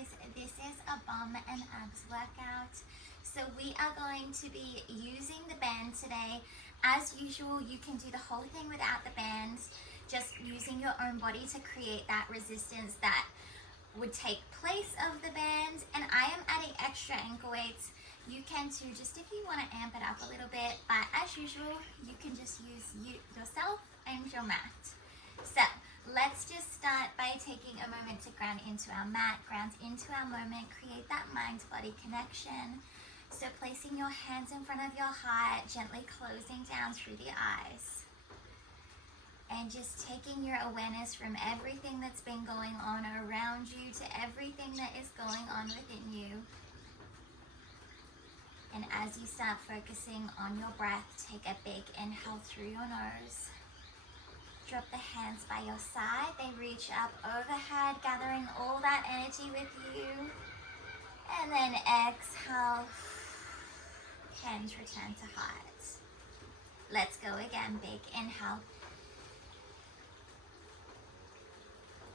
guys, this is a bum and abs workout. So we are going to be using the band today. As usual, you can do the whole thing without the bands, just using your own body to create that resistance that would take place of the band. And I am adding extra ankle weights. You can too, just if you want to amp it up a little bit, but as usual, you can just use yourself and your mat. So let's just start by taking a moment to ground into our mat, ground into our moment, create that mind-body connection. So placing your hands in front of your heart, gently closing down through the eyes. And just taking your awareness from everything that's been going on around you to everything that is going on within you. And as you start focusing on your breath, take a big inhale through your nose. Drop the hands by your side. They reach up overhead, gathering all that energy with you. And then exhale. Hands return to heart. Let's go again. Big inhale.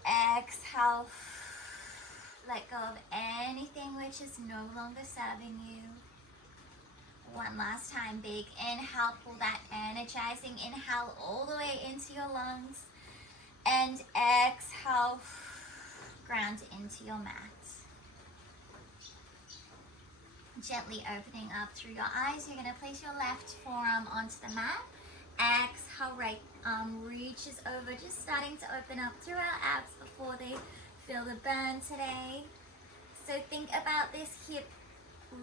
Exhale. Let go of anything which is no longer serving you. One last time, big inhale, pull that energizing inhale all the way into your lungs. And exhale, ground into your mat. Gently opening up through your eyes, you're going to place your left forearm onto the mat. Exhale, right arm reaches over, just starting to open up through our abs before they feel the burn today. So think about this hip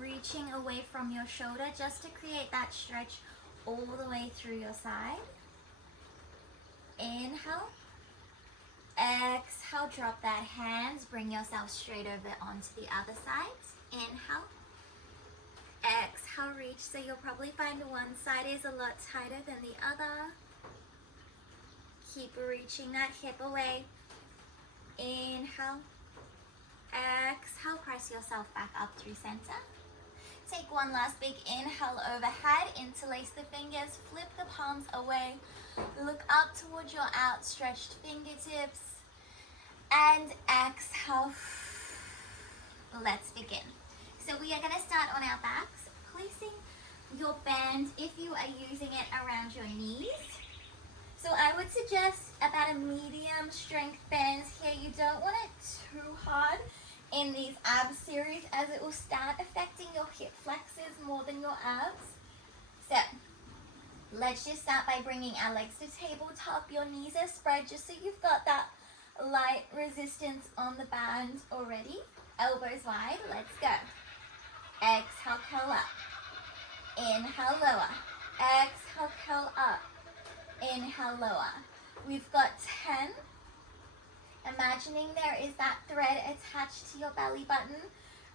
reaching away from your shoulder just to create that stretch all the way through your side. Inhale. Exhale, drop that hands, bring yourself straight over onto the other side. Inhale. Exhale, reach. So you'll probably find one side is a lot tighter than the other. Keep reaching that hip away. Inhale. Exhale, press yourself back up through center. Take one last big inhale overhead, interlace the fingers, flip the palms away, look up towards your outstretched fingertips, and exhale. Let's begin. So we are going to start on our backs, placing your band, if you are using it, around your knees. So I would suggest about a medium strength band here. You don't want it too hard in these abs series, as it will start affecting your hip flexors more than your abs. So let's just start by bringing our legs to tabletop. Your knees are spread just so you've got that light resistance on the band already. Elbows wide, let's go. Exhale, curl up. Inhale, lower. Exhale, curl up. Inhale, lower. We've got 10. Imagining there is that thread attached to your belly button,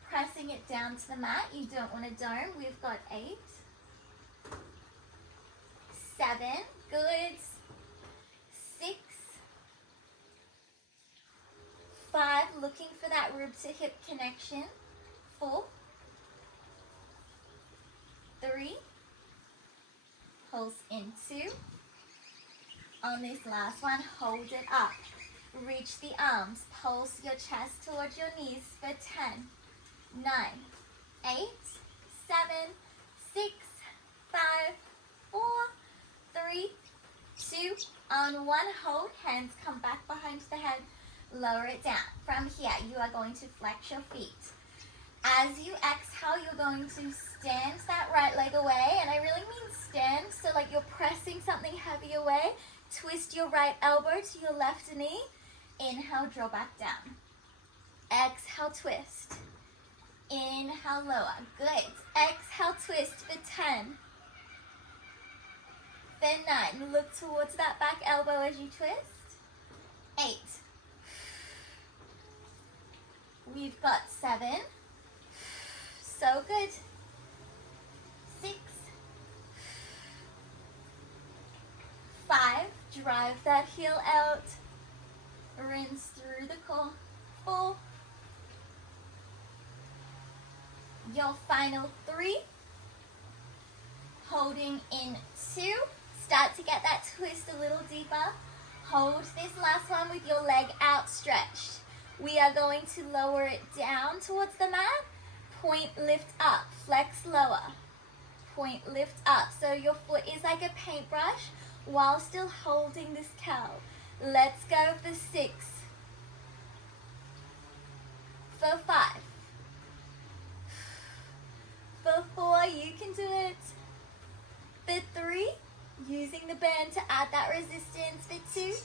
pressing it down to the mat. You don't want to dome. We've got 8, 7, good, 6, 5, looking for that rib to hip connection, 4, 3, pulse in 2, on this last one, hold it up. Reach the arms, pulse your chest towards your knees for 10, 9, 8, 7, 6, 5, 4, 3, 2, on one hold, hands come back behind the head, lower it down. From here, you are going to flex your feet. As you exhale, you're going to stand that right leg away, and I really mean stand, so like you're pressing something heavy away. Twist your right elbow to your left knee. Inhale, draw back down. Exhale, twist. Inhale, lower. Good. Exhale, twist for 10. Then 9. Look towards that back elbow as you twist. 8. We've got 7. So good. 6. 5. Drive that heel out. Rinse through the core. 4. Your final 3. Holding in 2. Start to get that twist a little deeper. Hold this last one with your leg outstretched. We are going to lower it down towards the mat. Point, lift up, flex, lower. Point, lift up. So your foot is like a paintbrush while still holding this curl. Let's go for 6, for 5, for 4, you can do it. For 3, using the band to add that resistance. For 2,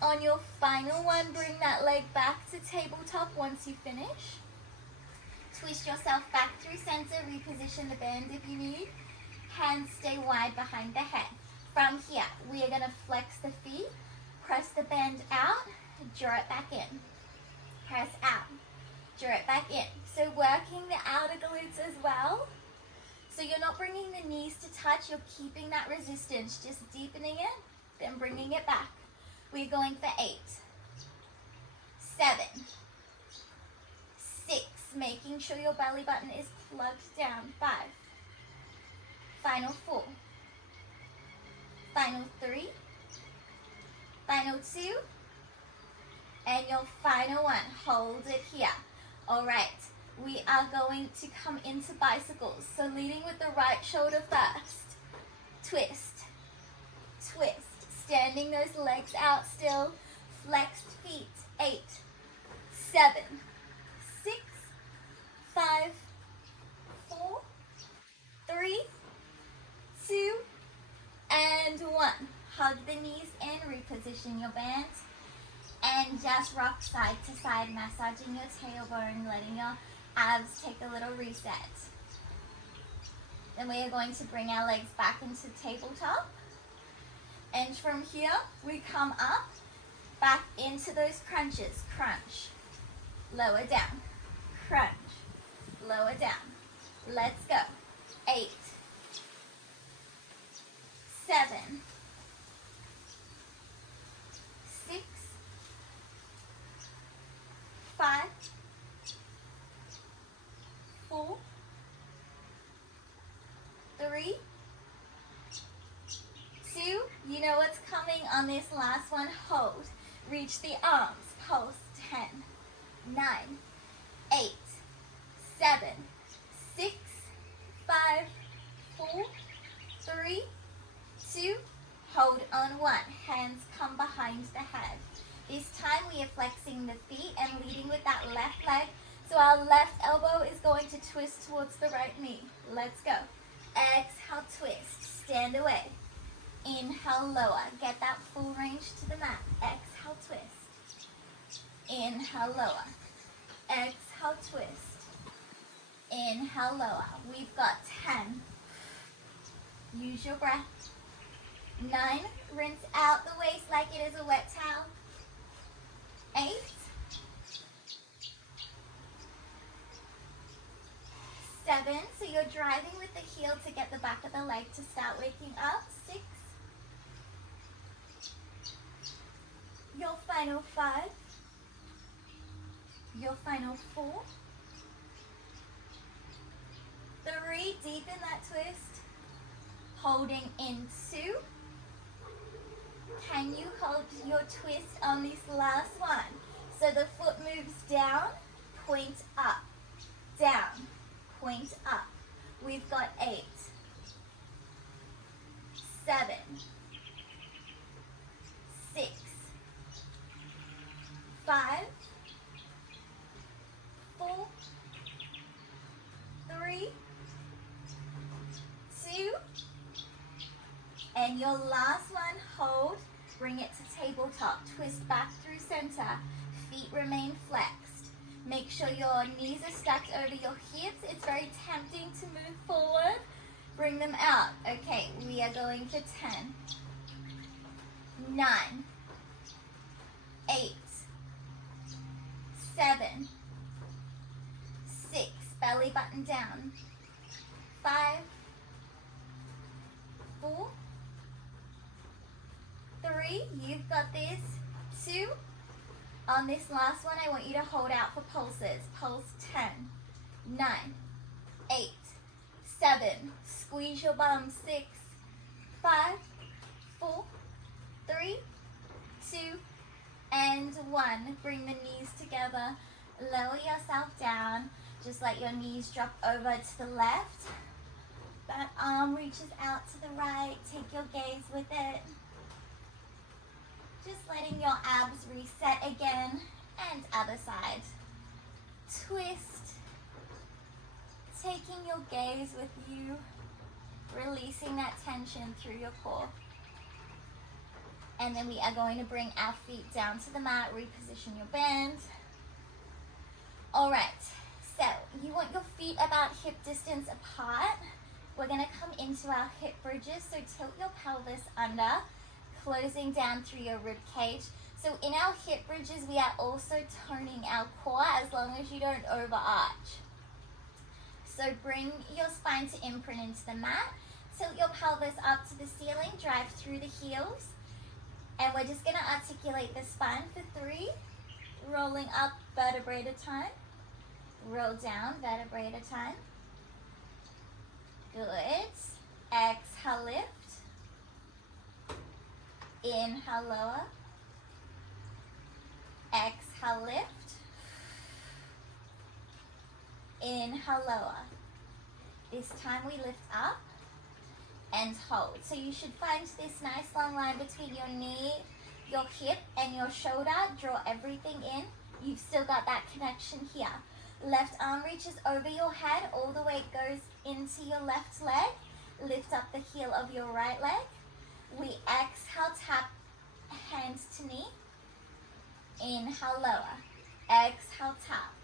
on your final one, bring that leg back to tabletop once you finish. Twist yourself back through center, reposition the band if you need. Hands stay wide behind the head. From here, we are going to flex the feet, press the band out, draw it back in. Press out, draw it back in. So working the outer glutes as well. So you're not bringing the knees to touch, you're keeping that resistance, just deepening it, then bringing it back. We're going for 8, 7, 6, making sure your belly button is plugged down. 5, final 4, final 3, final 2, and your final 1. Hold it here. All right, we are going to come into bicycles. So leading with the right shoulder first. Twist, twist. Standing those legs out still. Flexed feet. 8, 7, 6, 5, 4, 3, 2, and 1. Hug the knees in, reposition your band, and just rock side to side, massaging your tailbone, letting your abs take a little reset. Then we are going to bring our legs back into tabletop. And from here, we come up, back into those crunches. Crunch, lower down, crunch, lower down. Let's go. 8, 7, 6, 5, 4, 3, 2, you know what's coming on this last one. Hold, reach the arms, pulse. 10, 9, 8, 7, 6, 5, 4, 3, 2, hold on 1. Hands come behind the head. This time we are flexing the feet and leading with that left leg. So our left elbow is going to twist towards the right knee. Let's go. Exhale, twist. Stand away. Inhale, lower. Get that full range to the mat. Exhale, twist. Inhale, lower. Exhale, twist. Inhale, lower. We've got 10. Use your breath. 9. Rinse out the waist like it is a wet towel. 8. 7. So you're driving with the heel to get the back of the leg to start waking up. 6. Your final 5. Your final 4. 3. Deepen that twist. Holding in 2. Can you hold your twist on this last one? So the foot moves down, point up, down, point up. We've got 8, 7, 6, 5, 4, 3, 2, and your last one, hold. Bring it to tabletop. Twist back through center. Feet remain flexed. Make sure your knees are stacked over your hips. It's very tempting to move forward. Bring them out. Okay, we are going for 10, 9, 8, 7, 6. Belly button down. 5, 4, 3, you've got this. 2, on this last one, I want you to hold out for pulses. Pulse 10, 9, 8, 7, squeeze your bum. 6, 5, 4, 3, 2, and 1. Bring the knees together, lower yourself down, just let your knees drop over to the left. That arm reaches out to the right, take your gaze with it. Just letting your abs reset again, and other side. Twist, taking your gaze with you, releasing that tension through your core. And then we are going to bring our feet down to the mat, reposition your band. All right, so you want your feet about hip distance apart. We're gonna come into our hip bridges, so tilt your pelvis under, closing down through your rib cage. So in our hip bridges, we are also toning our core as long as you don't overarch. So bring your spine to imprint into the mat, tilt your pelvis up to the ceiling, drive through the heels, and we're just gonna articulate the spine for 3, rolling up vertebrae at a time, roll down vertebrae at a time. Good. Exhale, lift. Inhale, lower. Exhale, lift. Inhale, lower. This time we lift up and hold. So you should find this nice long line between your knee, your hip, and your shoulder. Draw everything in. You've still got that connection here. Left arm reaches over your head, all the weight goes into your left leg. Lift up the heel of your right leg. We exhale, tap hands to knee. Inhale, lower. Exhale, tap.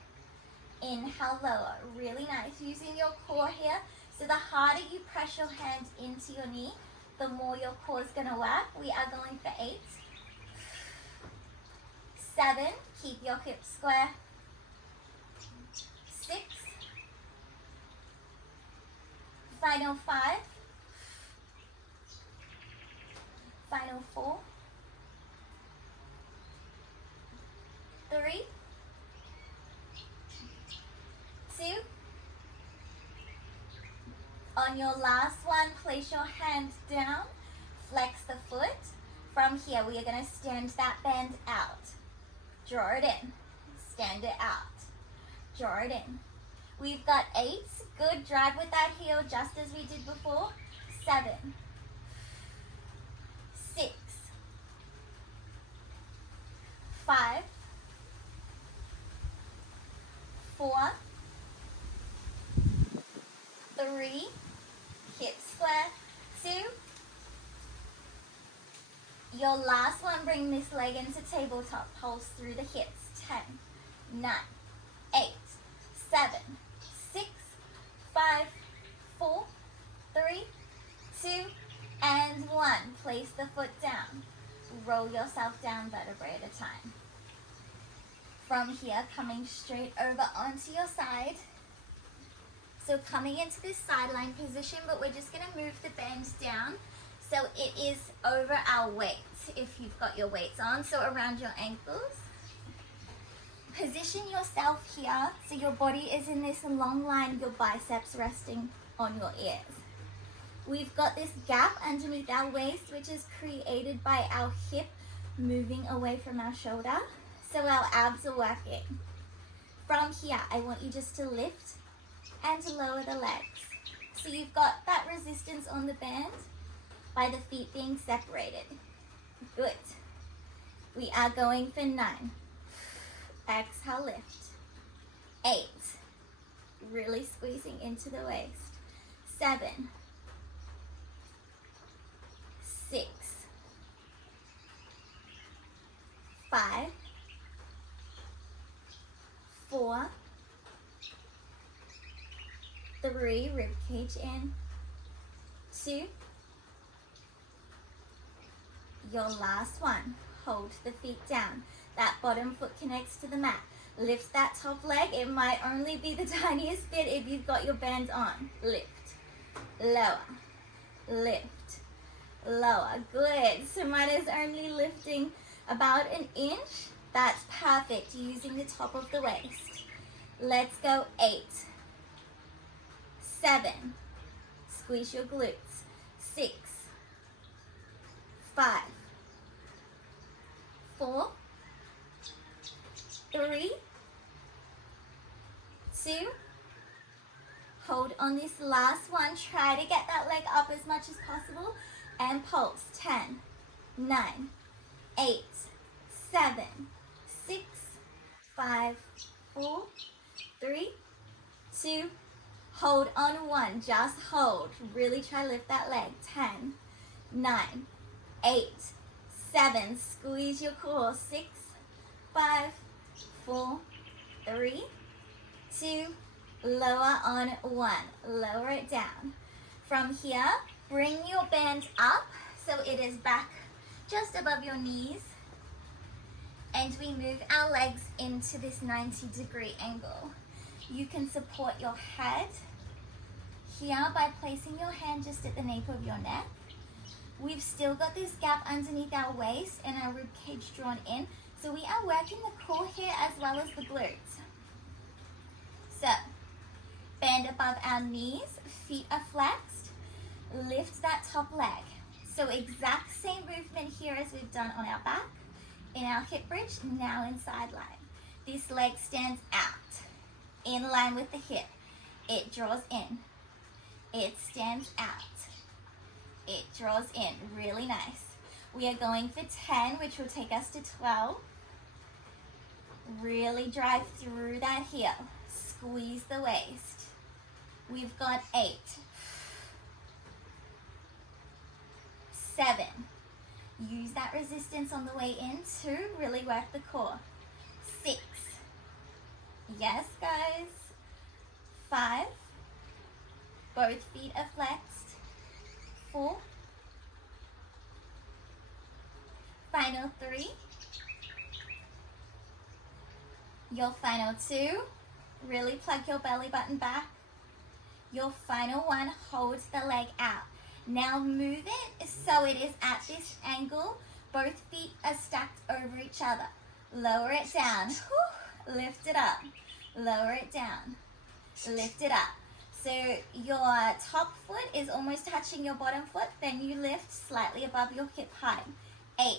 Inhale, lower. Really nice. Using your core here. So the harder you press your hands into your knee, the more your core is going to work. We are going for 8. 7. Keep your hips square. 6. Final 5. Final 4. 3. 2. On your last one, place your hands down, flex the foot. From here, we are going to stand that band out. Draw it in. Stand it out. Draw it in. We've got 8. Good. Drive with that heel just as we did before. 7. 6. 5. 4. 3. Hip square. 2. Your last one, bring this leg into tabletop. Pulse through the hips. 10, 9, 8, 7, 6, 5, 4, 3, 2, and 1. Place the foot down. Roll yourself down vertebrae at a time. From here, coming straight over onto your side. So coming into this sideline position, but we're just going to move the band down so it is over our weights if you've got your weights on, so around your ankles. Position yourself here so your body is in this long line, your biceps resting on your ears. We've got this gap underneath our waist, which is created by our hip moving away from our shoulder, so our abs are working. From here, I want you just to lift and lower the legs. So you've got that resistance on the band by the feet being separated. Good. We are going for 9. Exhale, lift. 8. Really squeezing into the waist. 7. 6. 5. 4. 3, rib cage in. 2. Your last one. Hold the feet down. That bottom foot connects to the mat. Lift that top leg. It might only be the tiniest bit if you've got your band on. Lift. Lower. Lift. Lower. Good. So mine is only lifting about an inch. That's perfect. Using the top of the waist. Let's go. 8. 7. Squeeze your glutes. 6. 5. 4. 3, 2, hold on this last one. Try to get that leg up as much as possible and pulse. 10, 9, 8, 7, 6, 5, 4, 3, 2, hold on 1, just hold. Really try to lift that leg. 10, 9, 8, 7, squeeze your core. 6, 5, 4, 3, 2, lower on 1, lower it down. From here, bring your band up so it is back just above your knees, and we move our legs into this 90-degree angle. You can support your head here by placing your hand just at the nape of your neck. We've still got this gap underneath our waist and our rib cage drawn in, so we are working the core here as well as the glutes. So, band above our knees, feet are flexed, lift that top leg. So exact same movement here as we've done on our back, in our hip bridge, now in side line. This leg stands out, in line with the hip. It draws in. It stands out. It draws in. Really nice. We are going for 10, which will take us to 12. Really drive through that heel. Squeeze the waist. We've got 8, 7. Use that resistance on the way in to really work the core. 6. Yes, guys. 5. Both feet are flexed. 4. Final 3. Your final 2. Really plug your belly button back. Your final 1, hold the leg out. Now move it so it is at this angle. Both feet are stacked over each other. Lower it down. Whew. Lift it up. Lower it down. Lift it up. So your top foot is almost touching your bottom foot. Then you lift slightly above your hip height. 8,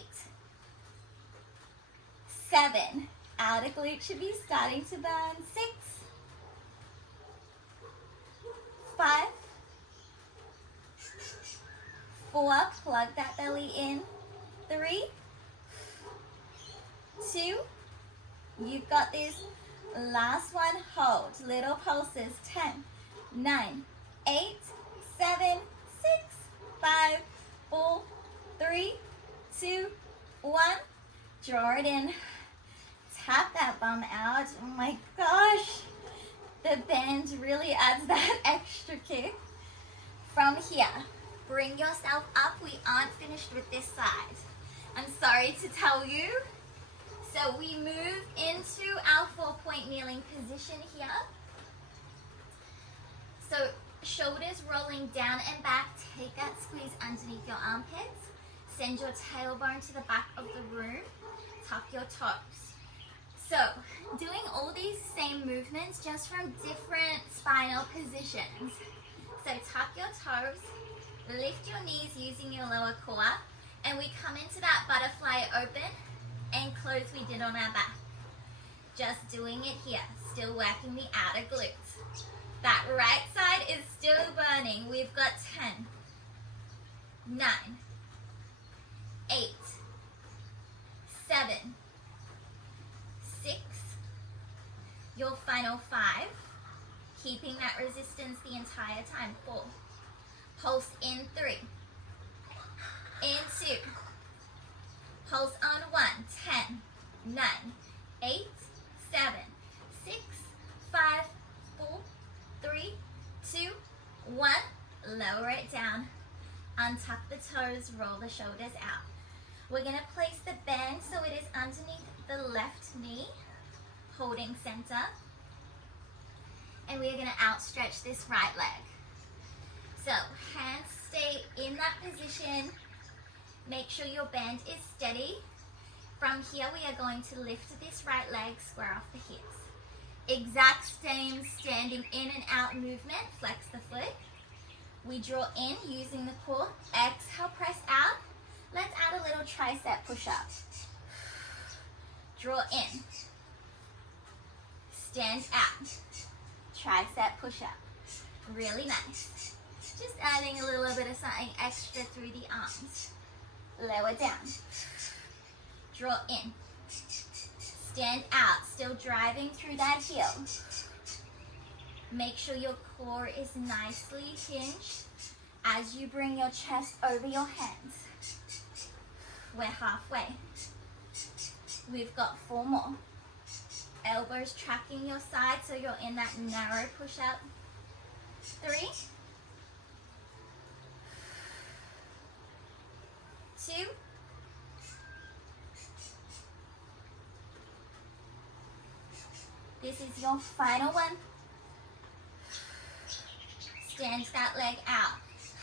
7. Outer glute should be starting to burn. 6, 5, 4, plug that belly in. 3, 2, you've got this. Last one, hold. Little pulses. 10, 9, 8, 7, 6, 5, 4, 3, 2, 1. Draw it in. Tap that bum out. Oh my gosh. The bend really adds that extra kick. From here, bring yourself up. We aren't finished with this side. I'm sorry to tell you. So we move into our 4-point kneeling position here. So shoulders rolling down and back. Take that squeeze underneath your armpits. Send your tailbone to the back of the room. Tuck your toes. So doing all these same movements just from different spinal positions. So tuck your toes. Lift your knees using your lower core. And we come into that butterfly open and close we did on our back. Just doing it here. Still working the outer glutes. That right side is still burning. We've got 10, 9, 8, 7, 6. Your final 5. Keeping that resistance the entire time. 4. Pulse in 3. In 2. Pulse on 1. 10, 9, 8, 7, 6, 5, 4, 3, 2, 1. Lower it down. Untuck the toes. Roll the shoulders out. We're going to place the band so it is underneath the left knee, holding center. And we're going to outstretch this right leg. So hands stay in that position. Make sure your band is steady. From here, we are going to lift this right leg, square off the hips. Exact same standing in and out movement. Flex the foot. We draw in using the core. Exhale, press out. Let's add a little tricep push-up. Draw in. stand out, tricep push-up, really nice. Just adding a little bit of something extra through the arms. Lower down, draw in, stand out, still driving through that heel. Make sure your core is nicely hinged as you bring your chest over your hands. We're halfway. We've got 4 more. Elbows tracking your side so you're in that narrow push-up. 3, 2, this is your final one. Stand that leg out.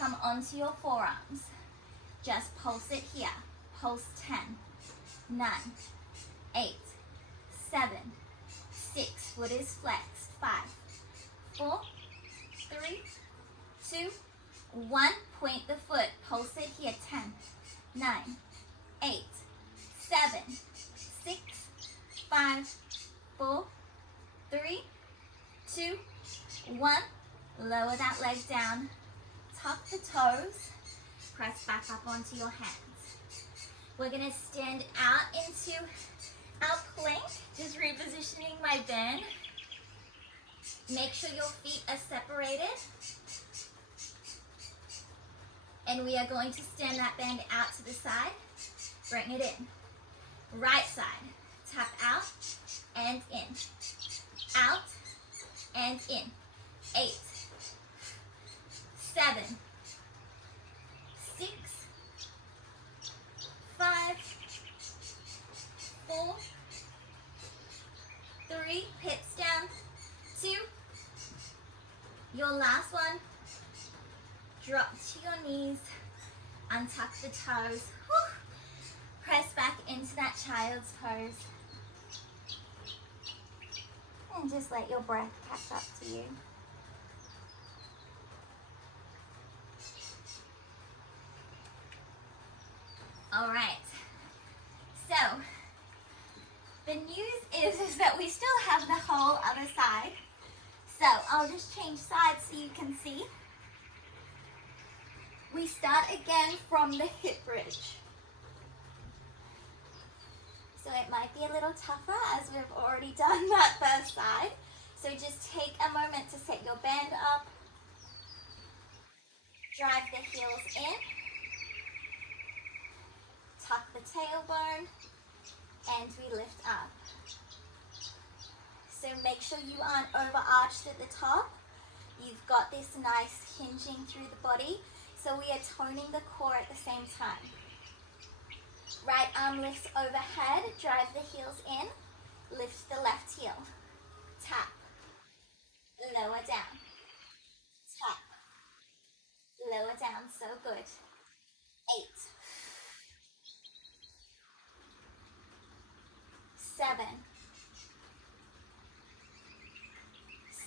Come onto your forearms. Just pulse it here. Pulse 10, 9, 8, 7, 6. Foot is flexed. 5, 4, 3, 2, 1. Point the foot. Pulse it here. 10, 9, 8, 7, 6, 5, 4, 3, 2, 1. Lower that leg down. Tuck the toes. Press back up onto your hands. We're going to stand out into our plank. Just repositioning my band. Make sure your feet are separated. And we are going to stand that band out to the side. Bring it in. Right side. Tap out and in. Out and in. 8, 7, 6, 5, 4, 3, hips down, 2, your last one, drop to your knees, untuck the toes, press back into that child's pose, and just let your breath catch up to you. All right, so the news is that we still have the whole other side. So I'll just change sides so you can see. We start again from the hip bridge. So it might be a little tougher as we've already done that first side. So just take a moment to set your band up. Drive the heels in. Tuck the tailbone, and we lift up. So make sure you aren't overarched at the top. You've got this nice hinging through the body, so we are toning the core at the same time. Right arm lifts overhead, drive the heels in, lift the left heel. Tap, lower down, tap, lower down, so good. 8, 7,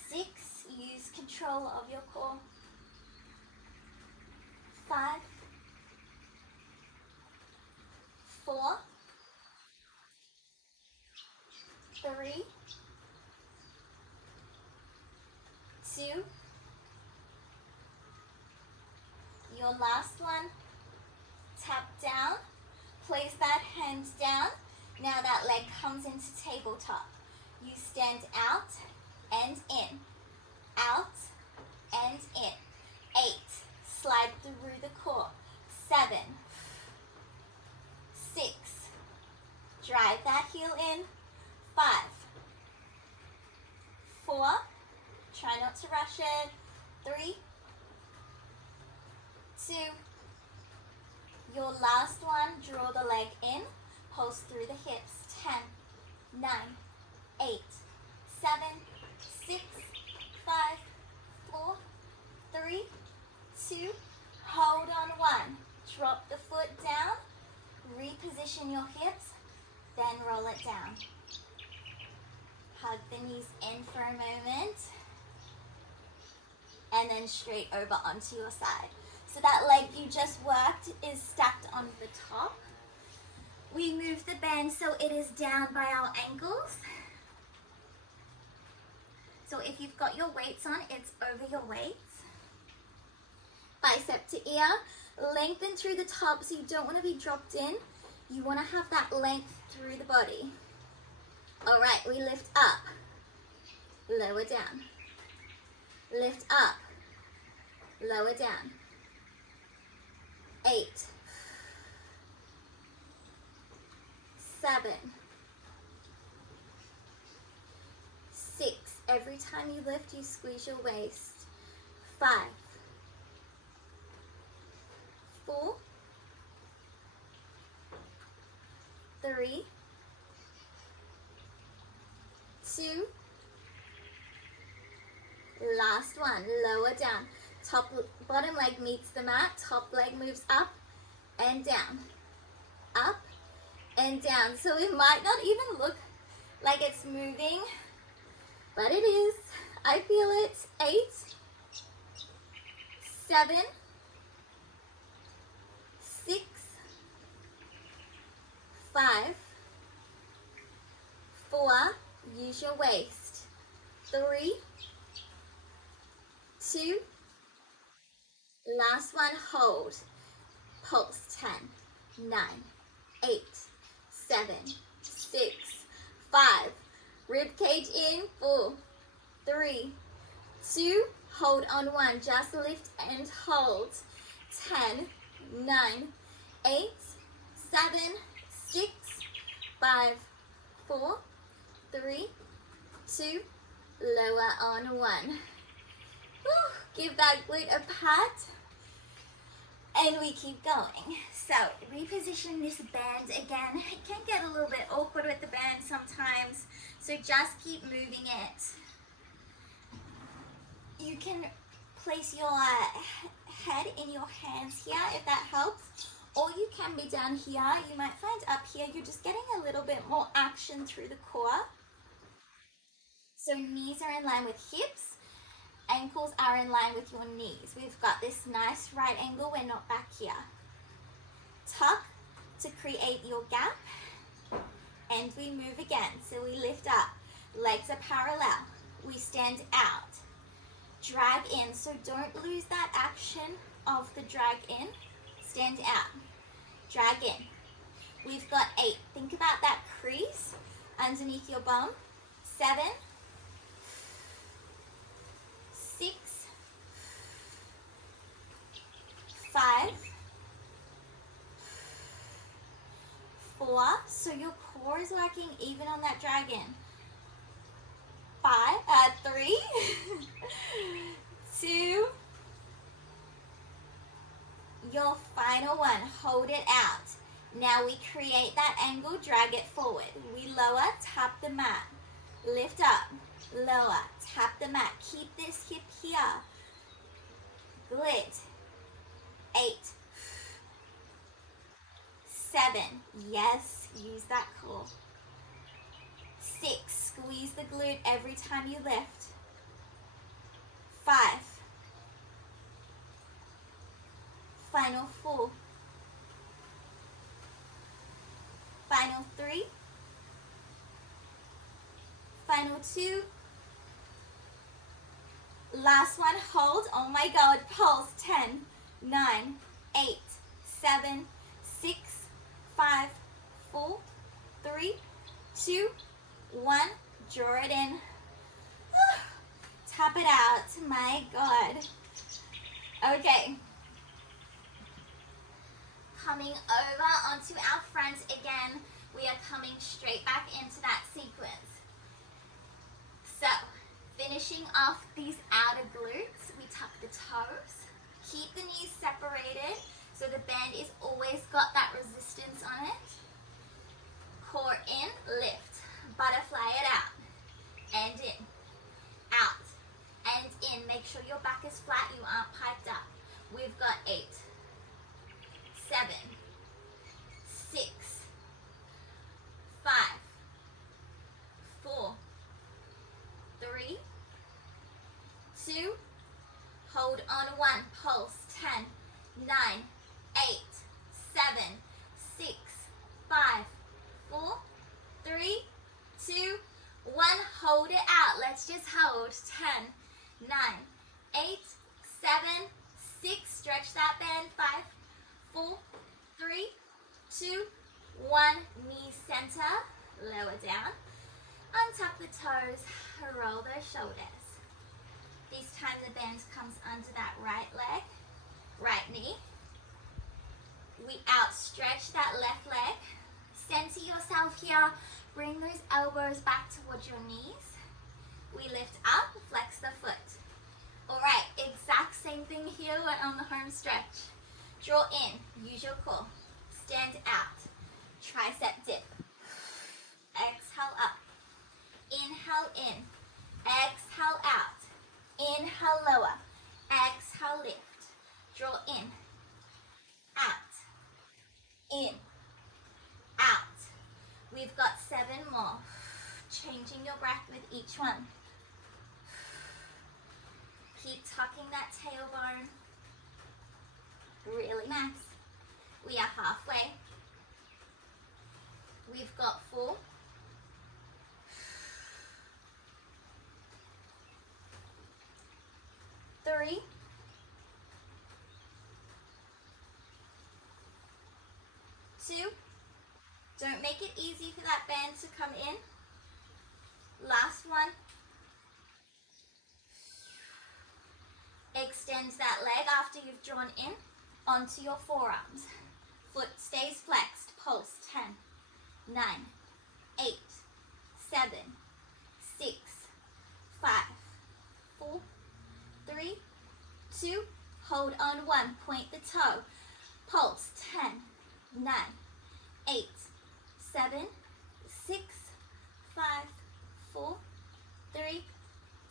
6, use control of your core. 5, 4, 3, 2, your last one. Tap down, place that hand down. Now that leg comes into tabletop. You stand out and in, out and in. 8, slide through the core. 7, 6, drive that heel in. 5, 4, try not to rush it. 3, 2, your last one, draw the leg in. Pulse through the hips. 10, 9, 8, 7, 6, 5, 4, 3, 2, hold on 1. Drop the foot down, reposition your hips, then roll it down. Hug the knees in for a moment, and then straight over onto your side. So that leg you just worked is stacked on the top. We move the band so it is down by our ankles. So if you've got your weights on, it's over your weights. Bicep to ear, lengthen through the top, so you don't want to be dropped in. You want to have that length through the body. All right, we lift up, lower down, lift up, lower down. 8, 7, 6. Every time you lift, you squeeze your waist. 5, 4, 3, 2. Last one. Lower down. Bottom leg meets the mat. Top leg moves up and down. Up and down. So it might not even look like it's moving, but it is. I feel it. 8, 7, 6, 5, 4. Use your waist. 3, 2. Last one, hold. Pulse. 10, 9, 8, 7, 6, 5. Rib cage in. 4, 3, 2. Hold on 1. Just lift and hold. 10, 9, 8, 7, 6, 5, 4, 3, 2. Lower on 1. Woo. Give that glute a pat. And we keep going. So reposition this band again. It can get a little bit awkward with the band sometimes, so just keep moving it. You can place your head in your hands here if that helps, or you can be down here. You might find up here you're just getting a little bit more action through the core. So knees are in line with hips. Ankles are in line with your knees. We've got this nice right angle. We're not back here. Tuck to create your gap. And we move again. So we lift up. Legs are parallel. We stand out. Drag in. So don't lose that action of the drag in. Stand out. Drag in. We've got 8. Think about that crease underneath your bum. 7, 6, 5, 4. So your core is working even on that drag in. 3, 2. Your final one. Hold it out. Now we create that angle, drag it forward. We lower, tap the mat. Lift up, lower, tap the mat. Keep this hip here. Glute. 8, 7. Yes, use that core. 6. Squeeze the glute every time you lift. 5. Final 4. Final 3. Final 2. Last one, hold. Oh my God, pulse. 10, 9, 8, 7, 6, 5, 4, 3, 2, 1. Draw it in. Tap it out. My God. Okay. Coming over onto our front again. We are coming straight back into that sequence. So, finishing off these outer glutes, we tuck the toes. Keep the knees separated so the band is always got that resistance on it. Core in, lift. Butterfly it out. And in. Out. And in. Make sure your back is flat, you aren't piped up. We've got 8, 7, 6, 5, 4, 3, 2, hold on 1, pulse. 10, 9, 8, 7, 6, 5, 4, 3, 2, 1, hold it out. Let's just hold. 10, 9, 8, 7, 6. Stretch that band. 5, 4, 3, 2, 1. Knees center. Lower down. Untuck the toes. Roll those shoulders. This time the bend comes under that right leg, right knee. We outstretch that left leg. Center yourself here. Bring those elbows back towards your knees. We lift up, flex the foot. All right, exact same thing here on the home stretch. Draw in, use your core. Stand out, tricep dip. Exhale up. Inhale in, exhale out. Inhale lower, exhale lift. Draw in, out, in, out. We've got 7 more. Changing your breath with each one. Keep tucking that tailbone. Really nice. We are halfway. We've got 4. 3. 2. Don't make it easy for that band to come in. Last one. Extend that leg after you've drawn in onto your forearms. Foot stays flexed. Pulse. 10, 9, 8, 7, 6, 5, 4, 3, 2. Hold on 1. Point the toe. Pulse. 10, 9, 8, 7, 6, 5, 4, 3,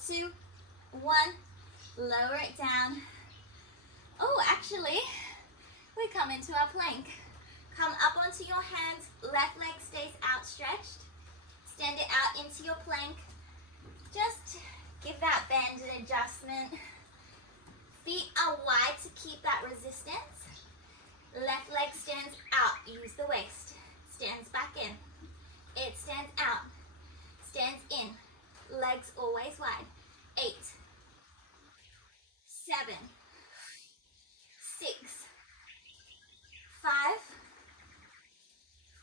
2, 1. Lower it down. Oh, actually, we come into our plank. Come up onto your hands. Left leg stays outstretched. Stand it out into your plank. Just give that bend an adjustment. Feet are wide to keep that resistance. Left leg stands out. Use the waist. Stands back in. It stands out. Stands in. Legs always wide. 8, 7, 6, 5,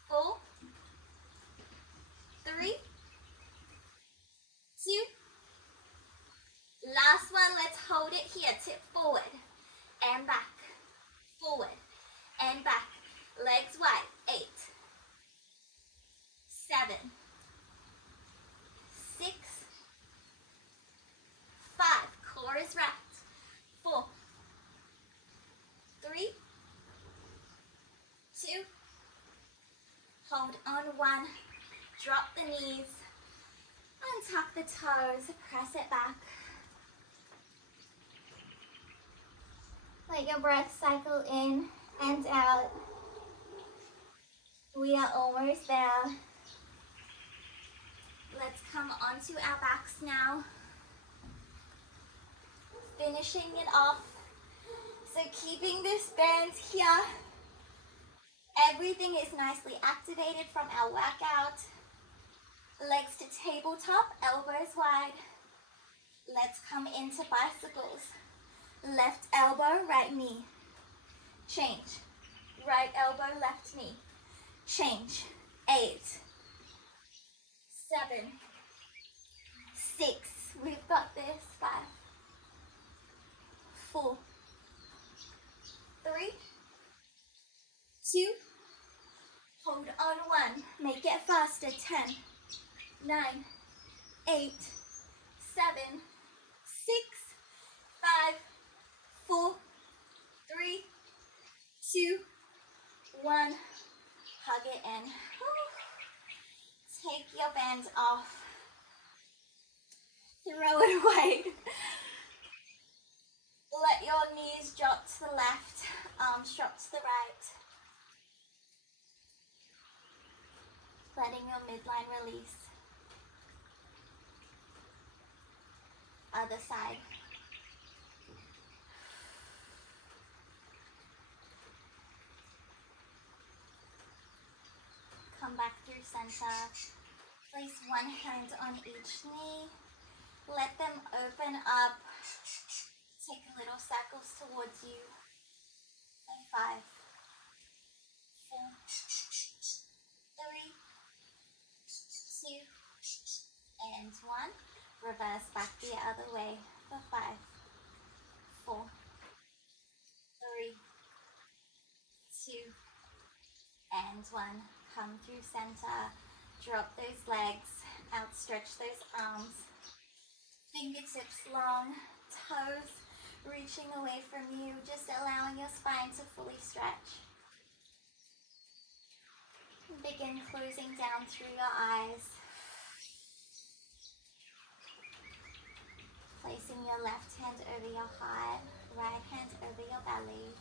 4, 3, 2. Last one, let's hold it here. Tip forward and back. Forward and back. Legs wide. 8, 7, 6, 5. Core is wrapped. 4, 3, 2. Hold on 1. Drop the knees. Untuck the toes. Press it back. Let your breath cycle in and out. We are almost there. Let's come onto our backs now. Finishing it off. So keeping this band here. Everything is nicely activated from our workout. Legs to tabletop, elbows wide. Let's come into bicycles. Left elbow, right knee. Change. Right elbow, left knee. Change. 8, 7, 6. We've got this. 5, 4, 3, 2. Hold on 1. Make it faster. 10, 9, 8, 7, 6, 5, 4, 3, 2, 1. Hug it in. Take your bands off. Throw it away. Let your knees drop to the left, arms drop to the right. Letting your midline release. Other side. Come back through center. Place one hand on each knee. Let them open up. Take little circles towards you. And 5, 4, 3, 2, and 1. Reverse back the other way for 5, 4, 3, 2, and 1. Come through center. Drop those legs. Outstretch those arms. Fingertips long. Toes reaching away from you. Just allowing your spine to fully stretch. Begin closing down through your eyes. Placing your left hand over your heart, right hand over your belly.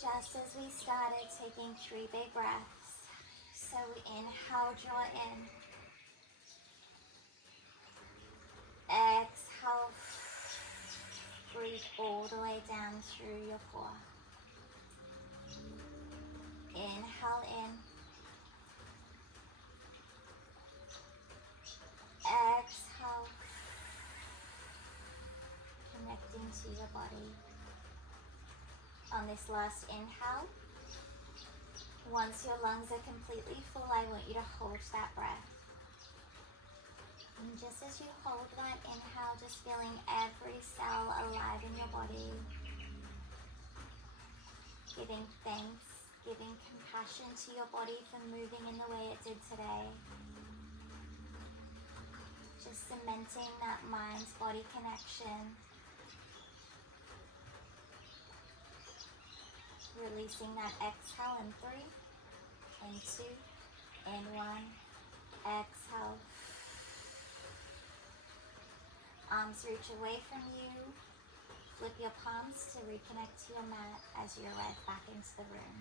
Just as we started, taking 3 big breaths. So inhale, draw in. Exhale, breathe all the way down through your core. Inhale in. Exhale. Connecting to your body. On this last inhale, once your lungs are completely full, I want you to hold that breath. And just as you hold that inhale, just feeling every cell alive in your body. Giving thanks, giving compassion to your body for moving in the way it did today. Just cementing that mind-body connection. Releasing that exhale in 3, and 2, and 1. Exhale. Arms reach away from you. Flip your palms to reconnect to your mat as you arrive back into the room.